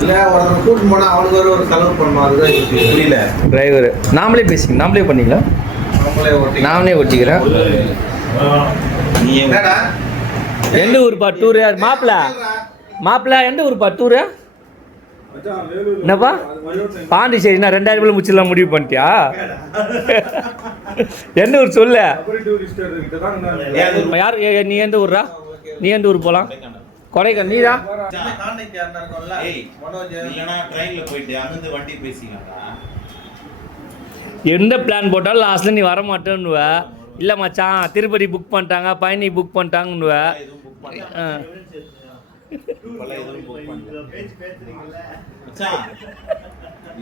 இல்லை ஒருத்தர் கூட்டிட்டு போனால் அவனுக்கு ஒரு செலவு பண்ணுவோம். அதுதான் புரியல. டிரைவர் நாமளே பேசிங்க, நாமளே பண்ணிக்கலாம். நாமளே ஓட்டிக்கிறேன். எந்த ஊருப்பா டூரு? மாப்பிள்ள எந்த ஊருப்பா டூரு? என்னப்பா பாண்டிச்சேரினா 2000 ரூபாய் முடிச்சிடலாம் முடிவு பண்ணிட்டியா? எந்த ஊர் சொல்ல? யார் நீ எந்த ஊர்ரா? நீ எந்த ஊர் போகலாம்? கொடைக்கானல். நீரா? எந்த பிளான் போட்டாலும் லாஸ்ட்ல நீ வர மாட்டேன்னுவ. இல்லை மச்சான் திருப்பதி புக் பண்ணிட்டாங்க, பயணி புக் பண்ணிட்டாங்கன்னுவ.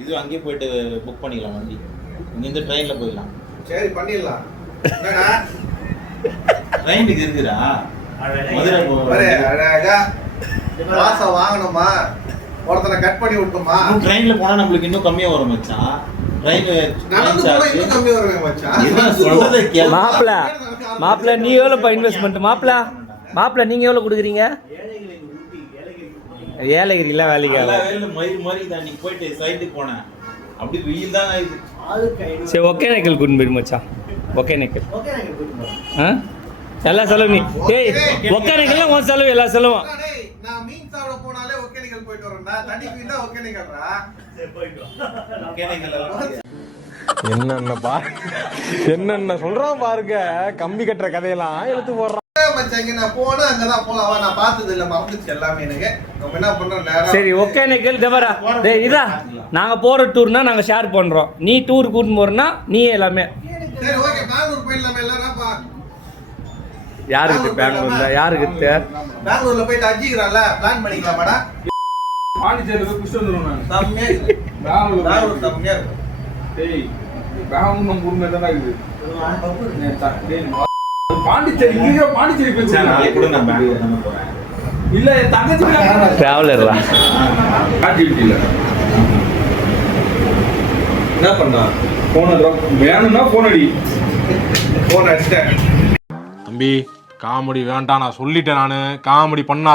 இது அங்கேயே போயிட்டு புக் பண்ணிக்கலாம் வண்டி. இங்கேருந்து ட்ரெயினில் போயிடலாம். சரி பண்ணிடலாம். ட்ரெயினுக்கு இருக்குதா? மதுரை மாசம் வாங்கணுமா? ஒருத்தனை கட் பண்ணி விட்டுமா? ட்ரெயின்ல போனா நம்மளுக்கு இன்னும் கம்மியா வரும் மச்சான். மாப்பிள்ள நீ எவ்வளோ இன்வெஸ்ட்மெண்ட்? மாப்பிள்ள நீங்க எவ்வளோ கொடுக்குறீங்க? ஏலகிரிலாம் வேலைக்கு போயிட்டு சைட்டுக்கு போனேன். அப்படி வெயில் தான். சரி ஒகேனக்கல் கூட்டின்னு போயிரு மச்சான். ஒகேனக்கல் எல்லா செலவு நீ. ஏய் ஒகேனக்கல்லாம் உன் செலவு, எல்லா செலவும். நான் மீன் சாப்பிட போனாலே ஒகேனக்கல் போயிட்டு வரேன்டா. தண்ணி குடிச்சா ஒகேனக்கல்ரா. சரி போயிட்டு வா. ஒகேனக்கல் என்னென்ன சொல்றான் பாருங்க. கம்பி கட்டுற கதையெல்லாம் எடுத்து போடுறான் மச்சாங்க. நான் போனா அங்கதான் போலாம். நான் பார்த்தது இல்ல, மறந்துச்சு எல்லாமே எனக்கு. நம்ம என்ன பண்றோம்? சரி ஒகேனக்கல் தேவரா. டேய் இதா நாங்க போற டூர்னா நாங்க ஷேர் பண்றோம். நீ டூர் கூட்டின்னு போறனா நீ எல்லாமே. சரி ஓகே பெங்களூர் போயிடலாம் எல்லாரும். யாருக்கு பெங்களூர்ல? யாருக்கு பெங்களூர்ல போயிட்டு அஜிக்கிறான்ல பிளான் பண்ணிக்கலாமாடா? பாண்டிச்சேரியில போய் குஷ்டு வந்துரும். நான் செம்மையா இருக்கு. பெங்களூர் செம்மையா இருக்கு. டேய் பெங்களூர் நம்ம ஊர்ல தான் இருக்குது. பாண்டிச்சேரி இங்க பாண்டிச்சேரி போய் நாளைக்கு கூட நான் பெங்களூர் தான் போறேன். இல்ல தங்கச்சி டிராவலர்ல ஆக்டிவிட்டில என்ன பண்ணா? போன் வேணும்னா போன் அடி. போன் அடிச்சிட்டேன். தம்பி காமெடி வேண்டாம், நான் சொல்லிட்டேன். நானு காமெடி பண்ணா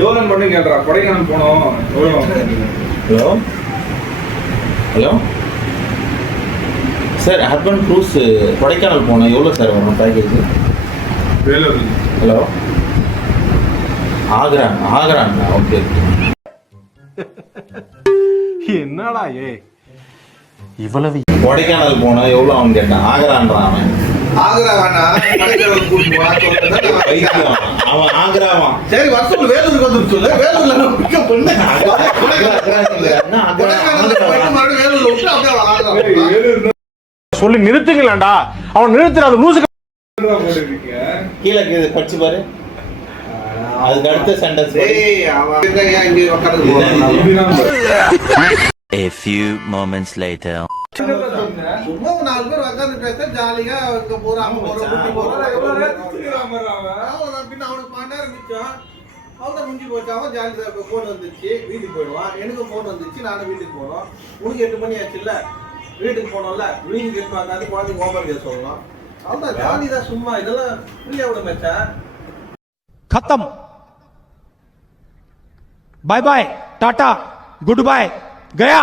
எவ்வளோ பண்ணு கேட்றா. கொடைக்கானல் போனோம். Hello hello sir, urban cruise Kodaikanal போனோம். எவ்வளோ சார் வரும் பேக்கேஜ்? வேலூர். ஹலோ ஆக்ராண்ணா. ஓகே என்னடா இவ்வளவு கொடைக்கானல் போனோம் எவ்வளோ அவன் கேட்டான். ஆக்ரான்றான் அவன். ஆக்ரா வேணா, கொடைக்கானல் கூட்டிட்டு வா சொல்றேன். அவன் ஆக்ராவான். சரி வருஷம் வேலூருக்கு வந்து சொல்லு. வேலூர்ல நான் பிக்கப் பண்ணேன். வேலூர்ல விட்டு அப்படியே ஆக்ரா சொல்லி நிறுத்துங்களேன்டா. அவன் நிறுத்துறாது லூசு. கீழே படிச்சு பாரு. அதுக்கு அடுத்த sentence. A few moments later. சும்மா 4 பேர் உட்கார்ந்து பேச ஜாலியா இருக்க போறாங்க. பின்ன அவனுக்கு 12 மிச்சம். அவன் முடிஞ்சு போச்சு. அவன் ஜாலியா போன் வந்துச்சு, வீட்டுக்கு போயிடுவான். எனக்கு போன் வந்துச்சு, நானும் வீட்டுக்கு போனோம். உனக்கு 8 மணி ஆச்சு இல்ல, வீட்டுக்கு போனோம்ல. வீட்டுக்கு 8 பார்க்காது குழந்தைங்க ஹோம்ஒர்க் சொல்லலாம். அவன் ஜாலி தான். சும்மா இதெல்லாம் புரிய விட மச்சா. खत्म. Bye bye tata good bye गया.